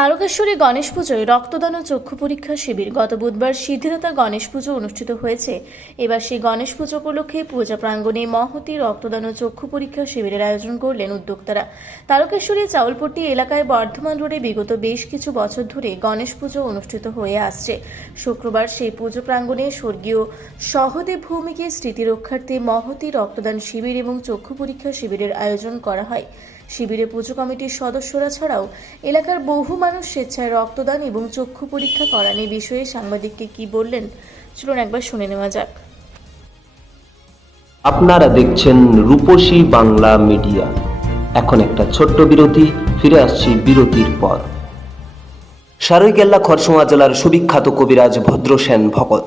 তারকেশ্বরী গণেশ পুজোয় রক্তদান ও চক্ষু পরীক্ষা শিবির। গত বুধবার সিদ্ধিদাতা গণেশ পুজো অনুষ্ঠিত হয়েছে। এবার সেই গণেশ পুজো উপলক্ষে পূজা প্রাঙ্গণে মহতি রক্তদান ও চক্ষু পরীক্ষা শিবিরের আয়োজন করলেন উদ্যোক্তারা। তারকেশ্বরী চাউলপট্টি এলাকায় বর্ধমান রোডে বিগত বেশ কিছু বছর ধরে গণেশ পুজো অনুষ্ঠিত হয়ে আসছে। শুক্রবার সেই পুজো প্রাঙ্গণে স্বর্গীয় সহদেব ভৌমিকে স্মৃতি রক্ষার্থে মহতি রক্তদান শিবির এবং চক্ষু পরীক্ষা শিবিরের আয়োজন করা হয়। শিবিরে পুজো কমিটির সদস্যরা ছাড়াও এলাকার বহু মানুষ স্বেচ্ছায় রক্তদান এবং চক্ষু পরীক্ষা করান বিষয়ে সাংবাদিককে কি বললেন, চলুন একবার শুনে নেওয়া যাক। আপনারা দেখছেন রূপসী বাংলা মিডিয়া। এখন একটা ছোট্ট বিরতি, ফিরে আসছি বিরতির পর। সারৈকেল্লা খরসোয়া জেলার সুবিখ্যাত কবিরাজ Bhadrasen Bhakat.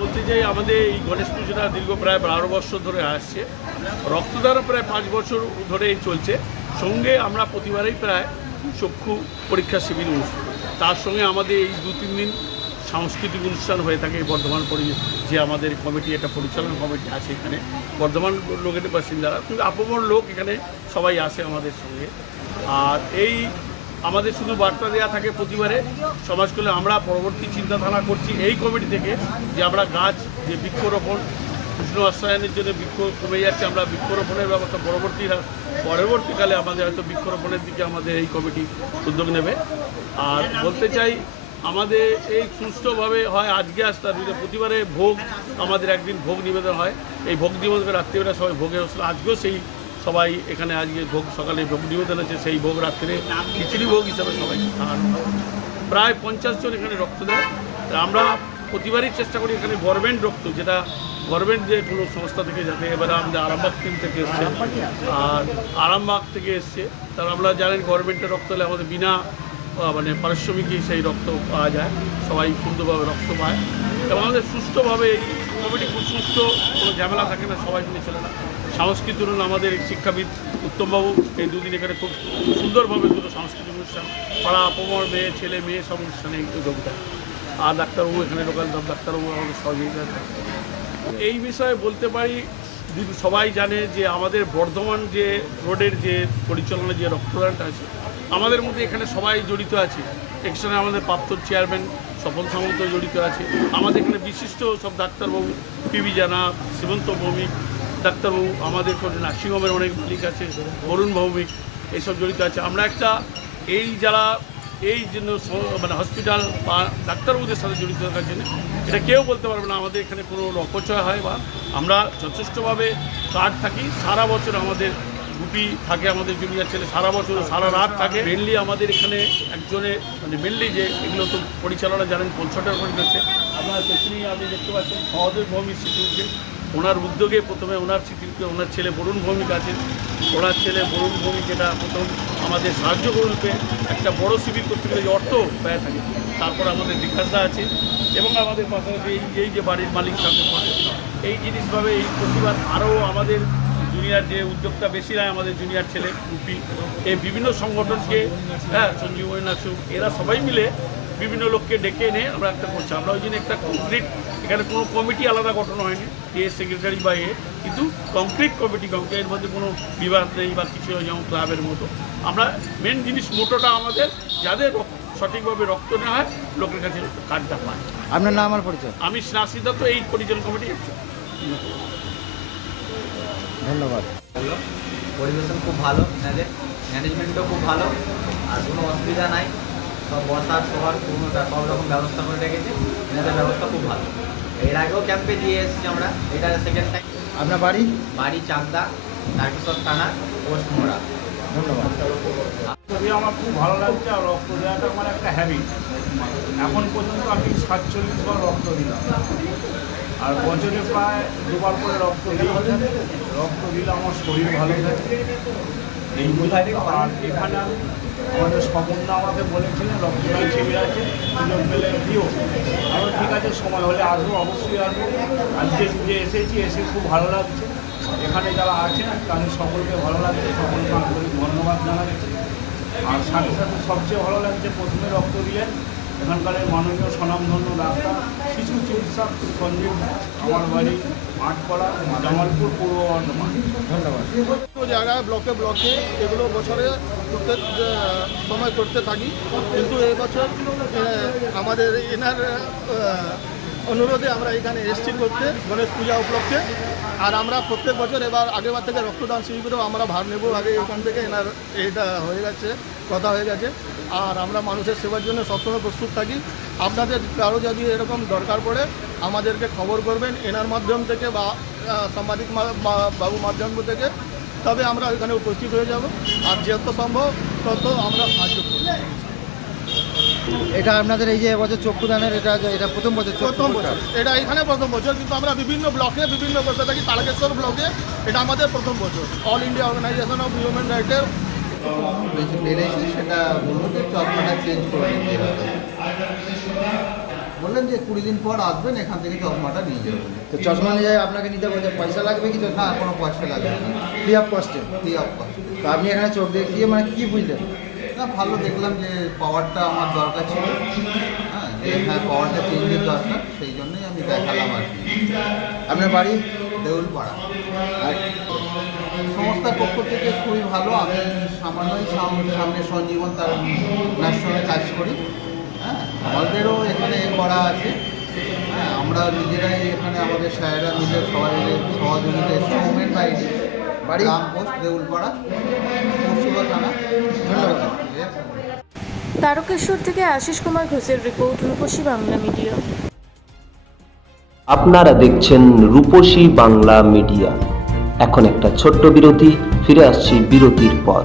বলতে চাই, আমাদের এই গণেশ পুজোটা দীর্ঘ প্রায় বারো বছর ধরে আসছে। রক্তদানও প্রায় পাঁচ বছর ধরেই চলছে। সঙ্গে আমরা প্রতিবারেই প্রায় চক্ষু পরীক্ষা শিবির অনুষ্ঠিত তার সঙ্গে আমাদের এই দু তিন দিন সাংস্কৃতিক অনুষ্ঠান হয়ে থাকে বর্ধমান যে আমাদের কমিটি, একটা পরিচালনা কমিটি আছে এখানে। বর্ধমান লোকের বাসিন্দারা কিন্তু আপমর লোক এখানে সবাই আসে আমাদের সঙ্গে। আর এই আমাদের শুধু বার্তা দেওয়া থাকে প্রতিবারে সমাজ করলে আমরা পরবর্তী চিন্তাধারা করছি এই কমিটি থেকে যে আমরা গাছ, যে বৃক্ষরোপণ, উষ্ণ আশ্রয়নের জন্য বৃক্ষ কমে যাচ্ছে, আমরা বৃক্ষরোপণের ব্যবস্থা পরবর্তী পরবর্তীকালে আমাদের হয়তো বৃক্ষরোপণের দিকে আমাদের এই কমিটি উদ্যোগ নেবে। আর বলতে চাই, আমাদের এই সুস্থভাবে হয় আজকে আসতে দিনে প্রতিবারে ভোগ, আমাদের একদিন ভোগ নিবেদন হয়। এই ভোগ নিবেদন রাত্রিবেলা সবাই ভোগের আজকেও সেই সবাই এখানে আজকে ভোগ সকালে ভোগ নিবেদন আছে, সেই ভোগ রাত্রে খিচুড়ি ভোগ হিসাবে সবাই খাওয়ানো প্রায় পঞ্চাশ জন এখানে রক্ত দেয়। আমরা প্রতিবারই চেষ্টা করি এখানে গভর্নমেন্ট রক্ত, যেটা গভর্নমেন্ট যে কোনো সংস্থা থেকে যাতে এবারে আমাদের আরামবাগ টিম থেকে এসছে। আর আরামবাগ থেকে এসছে। তার আমরা জানেন গভর্নমেন্টের রক্ত হলে আমাদের বিনা মানে পারিশ্রমিকই সেই রক্ত পাওয়া যায়। সবাই সুন্দরভাবে রক্ত পায়। এবং আমাদের সুস্থভাবে এই কমিটি খুব সুস্থ, কোনো ঝামেলা থাকে না, সবাই মিলে চলে না সাংস্কৃতিক অনুষ্ঠান আমাদের শিক্ষাবিদ উত্তমবাবু, এই দুদিন এখানে খুব সুন্দরভাবে দুটো সাংস্কৃতিক অনুষ্ঠান, পাড়া অপমর মেয়ে, ছেলে, মেয়ে, সব অনুষ্ঠানে যোগ দেয় আর ডাক্তারবাবু এখানে লোকাল ডাক্তারবাবু আমাদের সহযোগিতা। এই বিষয়ে বলতে পারি সবাই জানে যে আমাদের বর্ধমান যে রোডের যে পরিচালনা যে রক্তদানটা আছে আমাদের মধ্যে এখানে সবাই জড়িত আছে। এখানে আমাদের প্রাক্তন চেয়ারম্যান সফল সামন্ত জড়িত আছে। আমাদের এখানে বিশিষ্ট সব ডাক্তারবাবু পিবি জানা, শ্রীমন্ত ভৌমিক, ডাক্তারবাবু আমাদের নার্সিংহোমের অনেক মালিক আছে, অরুণ ভৌমিক এইসব জড়িত আছে। আমরা একটা এই যারা এই জন্য মানে হসপিটাল বা ডাক্তারবাবুদের সাথে জড়িত থাকার জন্য, এটা কেউ বলতে পারবে না। আমাদের এখানে কোনো অপচয় হয় বা আমরা যথেষ্টভাবে কার্ড থাকি। সারা বছর আমাদের গুপি থাকে আমাদের জুনিয়র ছেলে, সারা বছর, সারা রাত থাকে। মেনলি আমাদের এখানে একজনে মানে মেনলি যে এগুলো তো পরিচালনা জানেন পঞ্চটার করে রয়েছে। আপনার পেছনেই আপনি দেখতে পাচ্ছেন সহদেব ভৌমিক স্মৃতিকে ওনার উদ্যোগে প্রথমে ওনার স্মৃতিকে ওনার ছেলে বরুণ ভৌমিক আছেন। ওনার ছেলে বরুণ ভৌমিক এটা প্রথম আমাদের সাহায্য করবে, একটা বড় শিবির করতে গেলে যে অর্থ ব্যয় থাকে। তারপর আমাদের বিকাশদা আছে এবং আমাদের পাশাপাশি এই যে বাড়ির মালিক থাকে এই জিনিসভাবে এই প্রতিবার আরও আমাদের জুনিয়র যে উদ্যোক্তা বেশি নয় আমাদের জুনিয়র ছেলে রুপি এই বিভিন্ন সংগঠনকে হ্যাঁ সঞ্জীব নাসু এরা সবাই মিলে বিভিন্ন লোককে ডেকে এনে আমরা একটা করছি। আমরা ওই জন্য একটা কমপ্লিট এখানে কোনো কমিটি আলাদা গঠন হয়নি এ সেক্রেটারি বা এ কিন্তু কমপ্লিট কমিটি কমিটি এর মধ্যে কোনো বিবাদ নেই বা কিছু যেমন ক্লাবের মতো। আমরা মেন জিনিস মোটোটা আমাদের যাদের সঠিকভাবে রক্ত নেওয়া হয় লোকের কাছে কার্ডটা পায়। আপনার নাম আর পরিচয়? আমি স্নাসিদা তো এই পরিচালন কমিটি ধন্যবাদ। পরিবেশন খুব ভালো এনাদের ম্যানেজমেন্টও খুব ভালো আর কোনো অসুবিধা নাই। সব বসার শোয়ার কোনো সব রকম ব্যবস্থা করে রেখেছে এনাদের ব্যবস্থা খুব ভালো। এর আগেও ক্যাম্পে দিয়ে এসেছি আমরা এটা সেকেন্ড টাইম আপনার বাড়ি? বাড়ি চাকদা তারকেশ্বর থানা পোস্ট মোড়া। ধন্যবাদ। আমার খুব ভালো লাগছে আর রক্ত দেওয়াটা আমার একটা হ্যাবিট এখন পর্যন্ত আমি সাতচল্লিশ বার রক্ত দিলাম। আর বছরে প্রায় দুবার করে রক্ত দিই। রক্ত দিলে আমার শরীর ভালো থাকে। এই বই আর এখানে আমাদের সম্পূর্ণ আমাকে বলেছিলেন রক্তদান শিবির আছে সুযোগ পেলে দিও। আরও ঠিক আছে সময় হলে আসব অবশ্যই আসব। আজকে যে এসেছি এসে খুব ভালো লাগছে। এখানে যারা আছেন তাদের সকলকে ভালো লাগছে। সকলকে আন্তরিক ধন্যবাদ জানাচ্ছি। আর সাথে সাথে সবচেয়ে ভালো লাগছে প্রথমে রক্ত দিলেন এখানকার মানুষের মাননীয় স্বনামধন্য ডাক্তার শিশু চিকিৎসক সঞ্জীব আমার বাড়ি আটপাড়া জামালপুর পূর্ব বর্ধমান। ধন্যবাদ। জায়গায় ব্লকে ব্লকে এগুলো বছরে প্রত্যেক সময় করতে থাকি। কিন্তু এবছর আমাদের এনার অনুরোধে আমরা এখানে এসছি করতে, গণেশ পূজা উপলক্ষে। আর আমরা প্রত্যেক বছর এবার আগেবার থেকে রক্তদান শিবিরেও আমরা ভার নেব। আগে এখান থেকে এনার এটা হয়ে গেছে, কথা হয়ে গেছে। আর আমরা মানুষের সেবার জন্য সবসময় প্রস্তুত থাকি। আপনাদের কারও যদি এরকম দরকার পড়ে, আমাদেরকে খবর করবেন এনার মাধ্যম থেকে বা সাংবাদিক বাবু মাধ্যম থেকে। তবে আমরা এখানে উপস্থিত হয়ে যাব। আর যত সম্ভব, তত আমরা সাহায্য করব। এটা আপনাদের এই যে এবছর চক্ষুদানের এটা এটা প্রথম বছর প্রথম বছর। এটা এখানে প্রথম বছর কিন্তু আমরা বিভিন্ন ব্লকে বিভিন্ন করতে থাকি তারকেশ্বর ব্লকে এটা আমাদের প্রথম বছর। All India Organisation of Human রাইটের বেড়েছে সেটা চশমাটা চেঞ্জ করে নিতে হবে। বললেন যে কুড়ি দিন পর আসবেন এখান থেকে চশমাটা নিয়ে যাবেন। তো চশমা নিয়ে যায় আপনাকে নিতে বলছে পয়সা লাগবে কি না কোনো পয়সা লাগবে না। ফ্রি অফ কস্টে ফ্রি অফ কস্ট তো আপনি এখানে চোখ দেখিয়ে মানে কি বুঝলেন? না ভালো দেখলাম যে পাওয়ারটা আমার দরকার ছিল। হ্যাঁ যে হ্যাঁ পাওয়ারটা চেঞ্জের দরকার, সেই জন্যই আমি দেখালাম আর কি। আপনার বাড়ি? দেউলপাড়া। আর সংস্থার পক্ষ থেকে খুবই ভালো। আমি সামান্যই সাম- সামনে সঞ্জীবন তার সঙ্গে কাজ করি। হ্যাঁ আমাদেরও এখানে করা আছে। হ্যাঁ আমরা নিজেরাই এখানে আমাদের স্যারেরা মিলে সবাই মিলে সহযোগিতা এসে ওমেন বাইরে বাড়ি? গ্রাম দেউলপাড়া পরশুরা থানা? তারকেশ্বর থেকে আশিস কুমার ঘোষের রিপোর্ট রূপসী বাংলা মিডিয়া। আপনারা দেখছেন রূপসী বাংলা মিডিয়া। এখন একটা ছোট্ট বিরতি ফিরে আসছি বিরতির পর।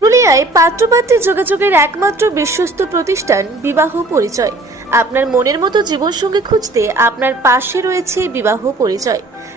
পুরুলিয়ায় পাত্রপাত্রী যোগাযোগের একমাত্র বিশ্বস্ত প্রতিষ্ঠান বিবাহ পরিচয়। আপনার মনের মতো জীবনসঙ্গী খুঁজতে আপনার পাশে রয়েছে বিবাহ পরিচয়।